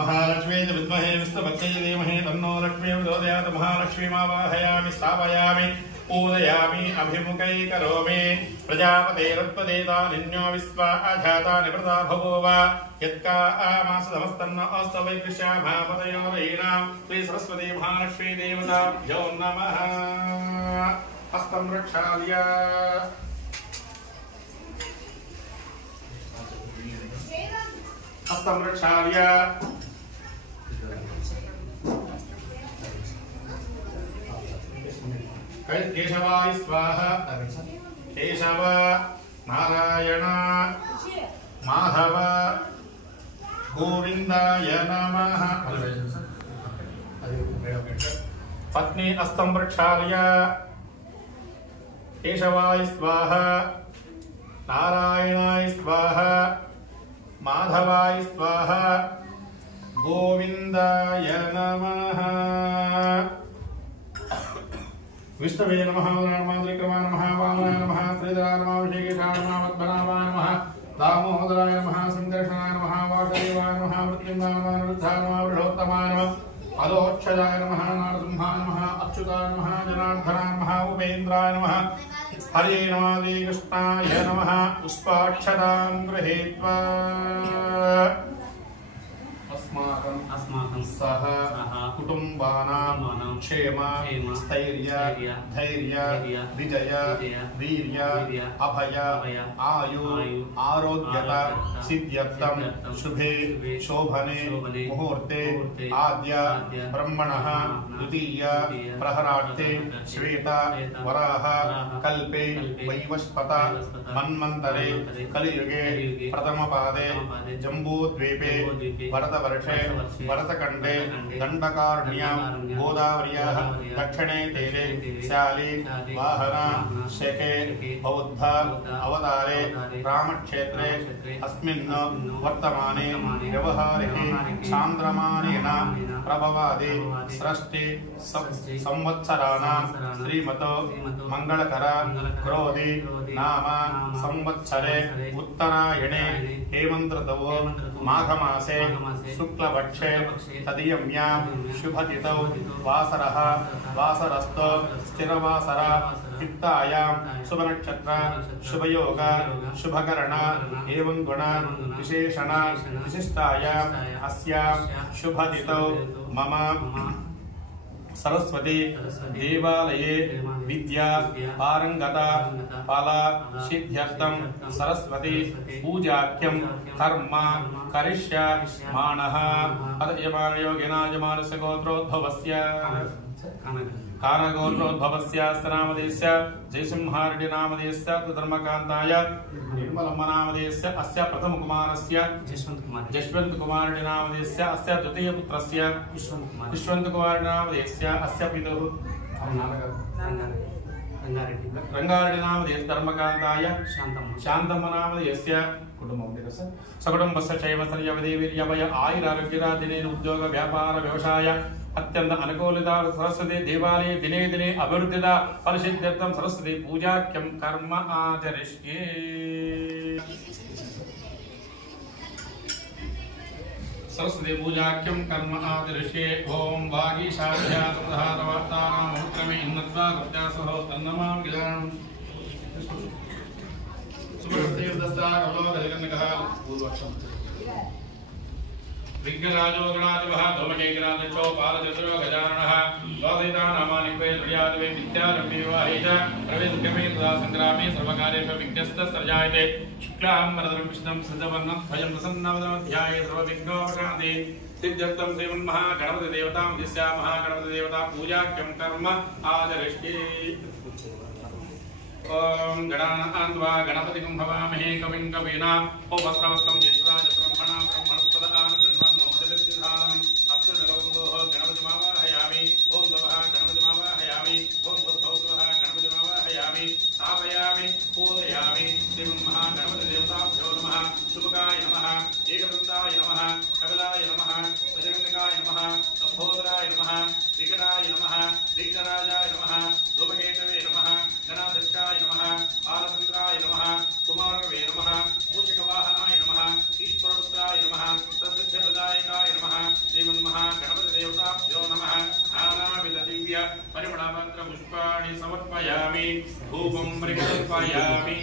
महालक्ष्मी च विद्महे विष्णुपत्न्यै च धीमहि तन्नो लक्ष्मी प्रचोदयात् महालक्ष्मीमावाहयामि स्थापयामि पूजयामि अभिमुखैकरोमि प्रजापतेरुत्पदेतानिन्यो विश्वा अजाता निवृता भवोव यत्कामासमस्तन्न अस्तु वैकृष्यामापतयोरयीणां श्री सरस्वती महालक्ष्मी देवताभ्यो नमः। हस्तं रक्षाल्य हस्तं रक्षाल्य केशवाय स्वाहा केशव नारायण माधव गोविंदाय नमः। पत्नी हस्तं प्रक्षाल्य केशवाय स्वाहा नारायणाय स्वाहा माधवाय स्वाहा गोविंदाय नमः। विष्णवे नमः त्रिक्रमाय नमः वामनाय नमः श्रीधराय नमः विषयकेशाय नमः पद्मनाभाय नमः दामोदराय नमः संदर्शनाय नमः वासुदेवाय नमः मृत्युंजयाय नमः निरुद्धाय नमः वृषोत्तमाय नमः अधोक्षजाय नमः नारसिंहाय नमः अच्युताय नमः जनार्दनाय नमः उपेन्द्राय नमः हरे नमः कृष्णाय नमः पुष्पाक्षतां गृहीत्वा अस्माकं सह कुटुंबानां क्षेम स्थैर्य धैर्य विजय वीर्य अभय आयु आरोग्यता सिद्ध्यर्थं शुभे शोभने मुहूर्ते आद्य ब्रह्मणः द्वितीय प्रहरार्थे श्वेता वराह कल्पे वैवस्वत मन्वन्तरे कलियुगे प्रथमपादे जम्बूद्वीपे भरतवर्षे भरतखण्डे दण्डकारण्यां गोदावर्याः दक्षिणे तीरे श्याली वाहना शेके बौद्ध अवतारे रामक्षेत्रे अस्मिन् वर्तमाने व्यवहारिके चान्द्रमानेन प्रभवादि षष्टि संवत्सराणां श्रीमतो मंगलकर क्रोधि नाम संवत्सरे उत्तरायणे हेमन्त ऋतौ माघमासे शुक्लपक्षे तदीयम्यां शुभतिथौ वासरः वासरस्तु स्थिरवासर चित्तायां शुभनक्षत्र शुभयोग शुभकरण एवं गुण विशेषण विशिष्टायां अस्यां शुभतिथौ मम सरस्वती देवालये विद्या पारंगता फल सिद्ध्यर्थं सरस्वती पूजाख्यं कर्म करिष्यामः। योगिनाजमानस्य गोत्रोद्भवस्य कानगोत्रोद्भवस्य नामधेयस्य जयसिंहारेड्डी नामधेयस्य धर्मकान्ताय निर्मलम्मा नामधेयस्य अस्य प्रथमकुमारस्य जशवंत कुमारेड्डी नामधेयस्य अस्य द्वितीयपुत्रस्य यशवंत कुमारेड्डी नामधेयस्य अस्य पितुः रंगारेड्डी नामधेयस्य धर्मकान्ताय शान्तम्मा नामधेयस्य कुटुंबं सकुटुंबस्य चैव वीर्यभय आयुरारोग्यरादिनेन उद्योग व्यापार व्यवसाय अत्यंत अनुकूलिता सरस्वती देवालये दिने दिने अभिवृद्धिता फलसिद्ध्यर्थं सरस्वती पूजाख्यं कर्म आचरिष्ये। सरस्वती पूजाख्यं कर्म आचरिष्ये। ओम वागीशाध्यात्मधारवार्तानामक्रमे इन्नत्वा गत्यासहो तन्नमां गिलां सुभदेवदस्तारवलोदयकनकः पूर्वक्षम् विघ्नराजो गणाधिपः धूमकेतनादित्यो पालचतुरो गजाननः द्वादशानामानि क्वेद्याद्वे विद्यारम्भे विवाहे च प्रवेशक्रमे तदा सङ्ग्रामे सर्वकार्येषु विघ्नस्तस्सर्जायते शुक्लां वरदं विष्णुं सृजवर्णं भजं प्रसन्नवदनध्याये सर्वविघ्नोपशान्ते सिद्ध्यर्थं श्रीमन्महागणपतिदेवतां दिस्या महागणपतिदेवता पूजाख्यं कर्म आचरिष्ये। ओम गणानां त्वा गणपतिं भवामहे कविं कवीनाम् उपस्रवस्तं ज्येष्ठराजब्रह्मणा ब्रह्मणस्पदान् कृण्वन्नोदविद्धानम् अक्षरलोकोः गणपतिमावाहयामि। ओम नमः गणपतिमावाहयामि। ओम भूर्भुवः गणपतिमावाहयामि। स्थापयामि पूजयामि। श्रीमन्महागणपतिदेवताभ्यो नमः। शुभकाय नमः। एकदन्ताय नमः। कपिलाय नमः। गजकर्णिकाय नमः। लम्बोदराय नमः। विकटाय नमः। विघ्नराजाय नमः। धूमकेतवे नमः। गणाध्यक्षाय नमः। बालचन्द्राय नमः। कुमारवे नमः। मूषिकवाहनाय नमः। ईश्वरपुत्राय नमः। प्रसिद्धप्रदायकाय नमः। विकल्पयामि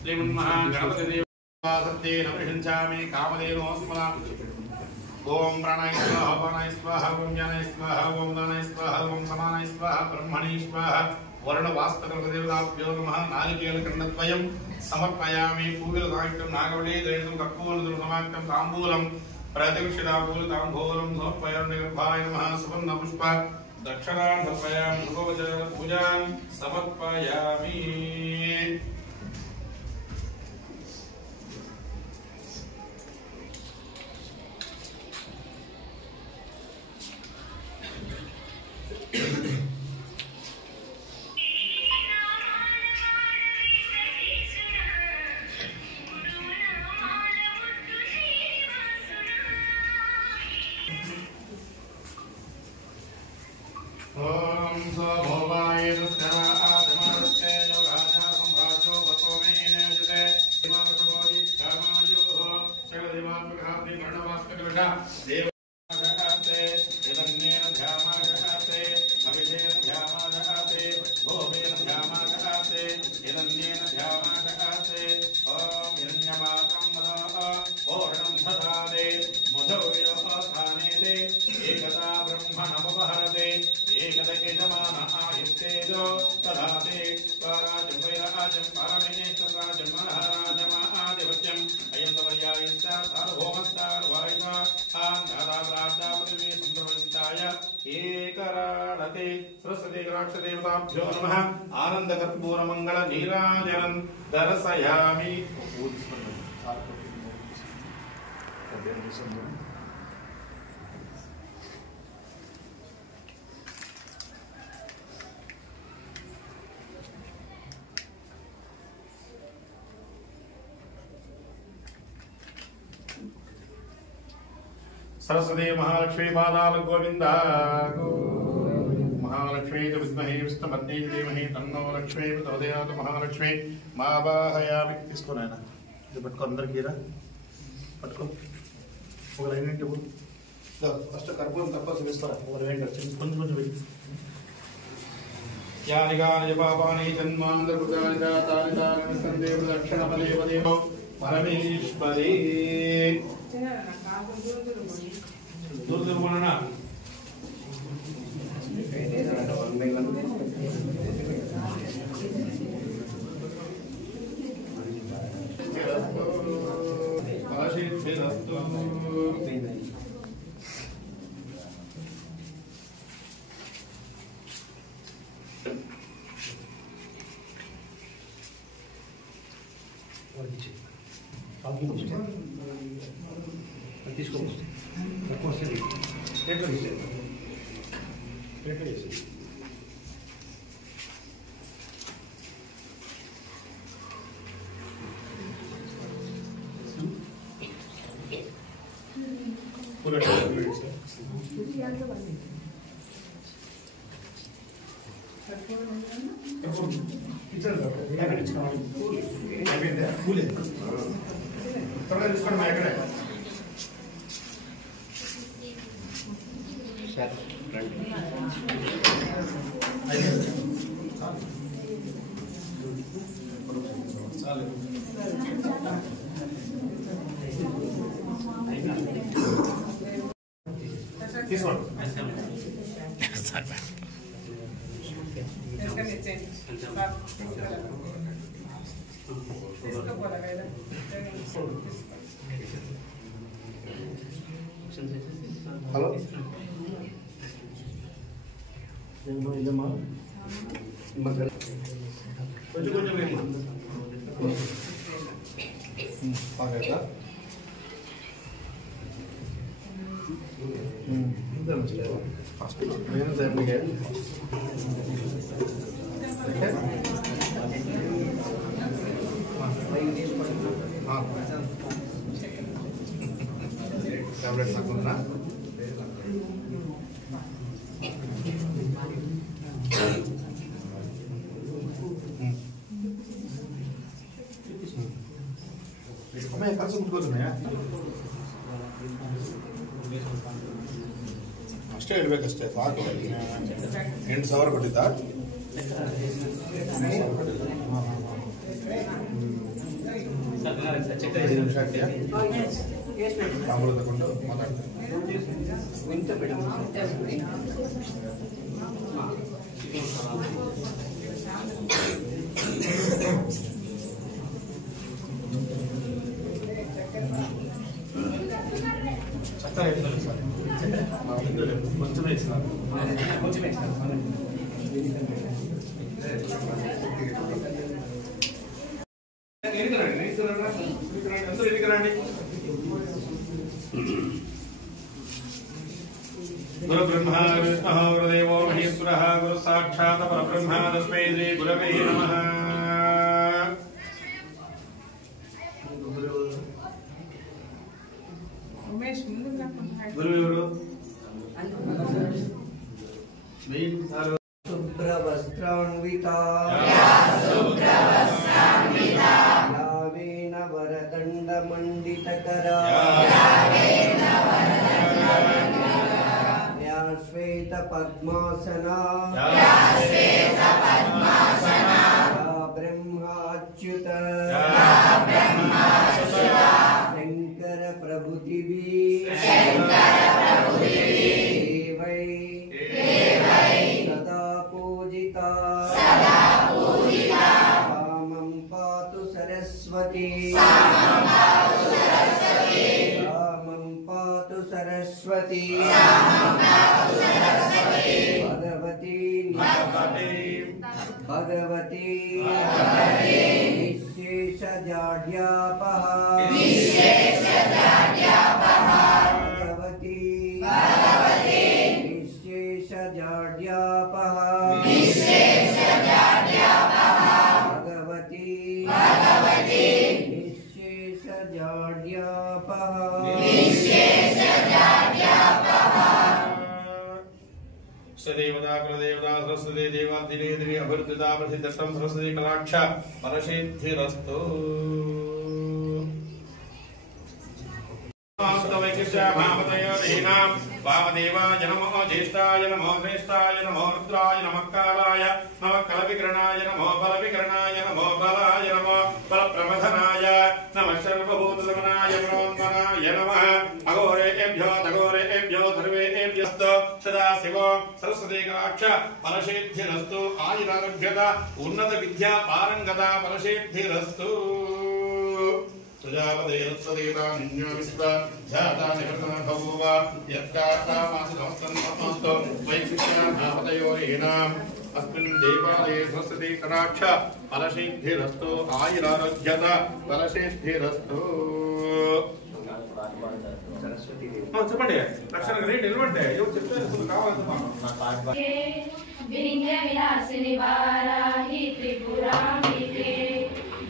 श्रीमन्महागणपतिदेवसत्येन प्रशंसामि कामधेनोऽस्मदां ओम प्राणाय स्वाहा प्राणाय स्वाहा ओम ज्ञानाय स्वाहा ओम दानाय स्वाहा ओम समानाय स्वाहा ब्रह्मणे स्वाहा वर्णवास्तवदेवताभ्यो नमः नारिकेलखण्डद्वयं समर्पयामि पूगलदायितं नागवले दयितं कर्पूरं समाक्तं ताम्बूलं प्रतिक्षिताम्बूलताम्बूलं समर्पयामि गर्भाय नमः सुवर्णपुष्प दक्षिणां समर्पयामि भगवते पूजां समर्पयामि ओम स्वभोवाय रुद्रा आदमरुते लोगाजा संभाषो बतोमेने जुते हिमावशोदि धर्मायो शगदेवात्मकाभि कर्णवास्कटवटा देवगाते हिरण्येन ध्यामागाते अभिषेन ध्यामागाते भोमेन ध्यामागाते हिरण्येन ध्यामागाते ओम हिरण्यमात्रं मदा ओरणं धदाते मधुवियो स्थानेते एकदा ब्रह्मणमुपहरते एकदयजमान आयुक्तेजो तदाते स्वराजं वैराजं परमेश्वराजं महाराजं आदिवत्यं अयन्तवर्यायश्च सार्वभौमस्तार्वायिव आन्धाराप्राप्तापतिमे संप्रवृत्ताय एकराडते सरस्वती गणाक्षदेवताभ्यो नमः आनन्दकर्पूरमङ्गलनीराजनं दर्शयामि सरस्वती महालक्ष्मी पादाल गोविंद महालक्ष्मी विद्महे विष्णुपत्नी धीमहि तन्नो लक्ष्मी प्रचोदयात् महालक्ष्मी मावाहयामि తీసుకో నాయన ఇది పట్టుకో అందరికి ఇరా పట్టుకో ఒక లైన్ ఇంటి ఫస్ట్ కర్పూరం తప్పసి వేస్తారా ఒక లైన్ కొంచెం కొంచెం వెయ్యి యాని గాని పాపాని జన్మాంతర్కృతాని తాని తాని సందేవ దక్షిణ పదే పదే పరమేశ్వరీ दूर दूर बोलना తీసుకో తక్కువ వస్తుంది ప్లేట్లో వేసేది ప్లేట్లో వేసేది పూరా అయిపోయిందా పూలే త్వరగా తీసుకోండి మా ఎక్కడే తీసుకోండి హలో ఇదమ్మా కొంచెం కొంచెం టాబ్లెట్స్ అనుకున్నా ಅಮ್ಮ ಕಲಸ ಮುಟ್ಕೋತಾನೆ ಅಷ್ಟೇ ಇಡಬೇಕಷ್ಟೇ ಸಾಕು 8,000 ಕೊಟ್ಟಿದ್ದ ತಾಂಬೂಲ ತಗೊಂಡು ಮಾತಾಡ್ತಾರೆ. చక్కగా ఇస్తున్నారు సార్, కొంచెమే ఇస్తున్నారు. గురు బ్రహ్మ విష్ణు గురుదేవో మహేశ్వర గురు సాక్షాత్ పరబ్రహ్మ తస్మై శ్రీ గురవే నమః. గురువు శుభ్రవస్త్రాన్వితా యావేన వరదండమండితకరా యా శ్వేత పద్మాసనా యా బ్రహ్మాచ్యుత శంకర ప్రభుతిభి సదా పూజితా సామం పాతు సరస్వతి సామం పాతు సరస్వతి భగవతి నిశ్శేషజాడ్యాపః భగవతి నిశ్శేషజాడ్యాపః భగవతి నిశ్శేషజాడ్యాపః దేవతా కులదేవతా సరస్వతి దేవాదినే దేవి అభివృద్ధిదా ప్రసిద్ధం సరస్వతి కటాక్ష ఫలసిద్ధిరస్తు. వామదేవాయ నమః జ్యేష్ఠాయ నమో శ్రేష్ఠాయ నమో రుద్రాయ నమః కాలాయ నమః కలవికరణాయ నమో బలవికరణాయ నమో బలాయ నమో బలప్రమథనాయ నమః సర్వభూతసమనాయ ప్రోన్మనాయ నమః అఘోరేభ్యో తఘోరేభ్యో ధర్వేభ్యస్తు సదాశివో సరస్వతి కటాక్ష ఫలసిద్ధిరస్తు. ఆయురారోగ్యత ఉన్నత విద్యా పారంగత ఫలసిద్ధిరస్తు. ప్రజాపదేవదేవతా నిన్యో విశ్వ ధ్యాతా నివర్తన భూవ యత్కామాసమస్తో వైశిష్యాపతయోరేణాం అస్మిన్ దేవాలయే సరస్వతి కటాక్ష ఫలసిద్ధిరస్తు. ఆయురారోగ్యత ఫలసిద్ధిరస్తు. చెప్పండి లక్షణ నిలవండి ఎవరు చెప్తారు కావాలి. వింధ్య విలాసిని వారాహి త్రిపురాంబికే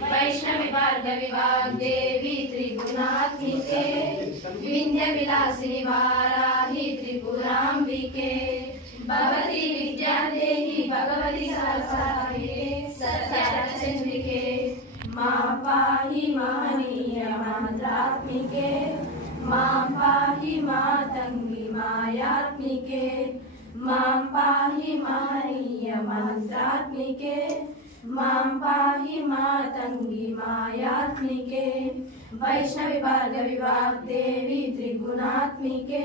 వైష్ణవి భార్గవి వాగ్దేవి త్రిగుణాత్మికే వింధ్య విలాసిని వారాహి త్రిపురాంబికే భగవతి విద్యాదేహి భగవతి సరసాయే సత్యచంద్రికే మా పాహి మహనీయ మంత్రాత్మికే మాం పాహి మాతంగి మాయాత్మికే మాం పాహి మహనీయ మంత్రాత్మికే మాం పాహి మాతంగి మాయాత్మికే వైష్ణవి భార్గవి వాగ్దేవి త్రిగుణాత్మికే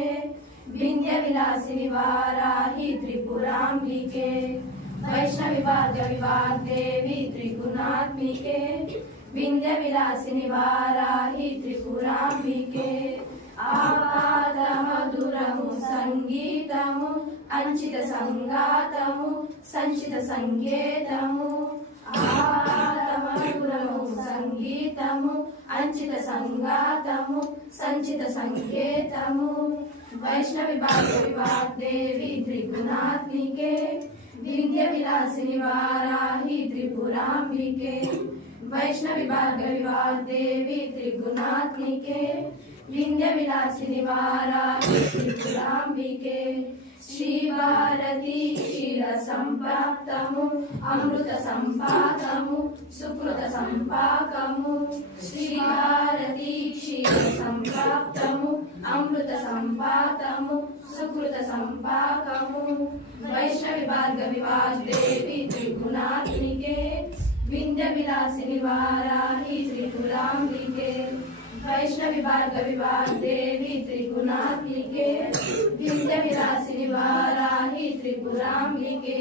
వింధ్య విలాసిని వారాహి త్రిపురాంబికే వైష్ణవి భార్గవి వాగ్దేవి త్రిగుణాత్మికే వింధ్య విలాసిని వారాహి త్రిపురాంబికే ఆపాద మధురము సంగీతము అంచిత సంగాతము సంచిత సంగీతము ఆపాద మధురము సంగీతము అంచిత సంగాతము సంచిత సంగీతము వైష్ణవి భార్గవి వాగ్దేవి త్రిగుణాత్మికే వింధ్య విలాసిని వారాహి త్రిపురాంబికే వైష్ణవి భార్గవి వాగ్దేవి త్రిగుణాత్మికే వింధ్య విలాసిని వారాహి త్రిపురాంబికే శ్రీవారతి క్షీర సంప్రాప్తము అమృత సంపాకము సుకృత సంపాకము శ్రీవారతి క్షీర సంప్రాప్తము అమృత సంపాకము సుకృత సంపాకము వైష్ణవి భార్గవి వాగ్దేవి త్రిగుణాత్మికే వింధ్య विंध्य विलासिनी वाराही त्रिपुरांबिके वैष्णवी भार्गवी वाग्देवी त्रिगुणात्मिके विंध्य विलासिनी वाराही त्रिपुरांबिके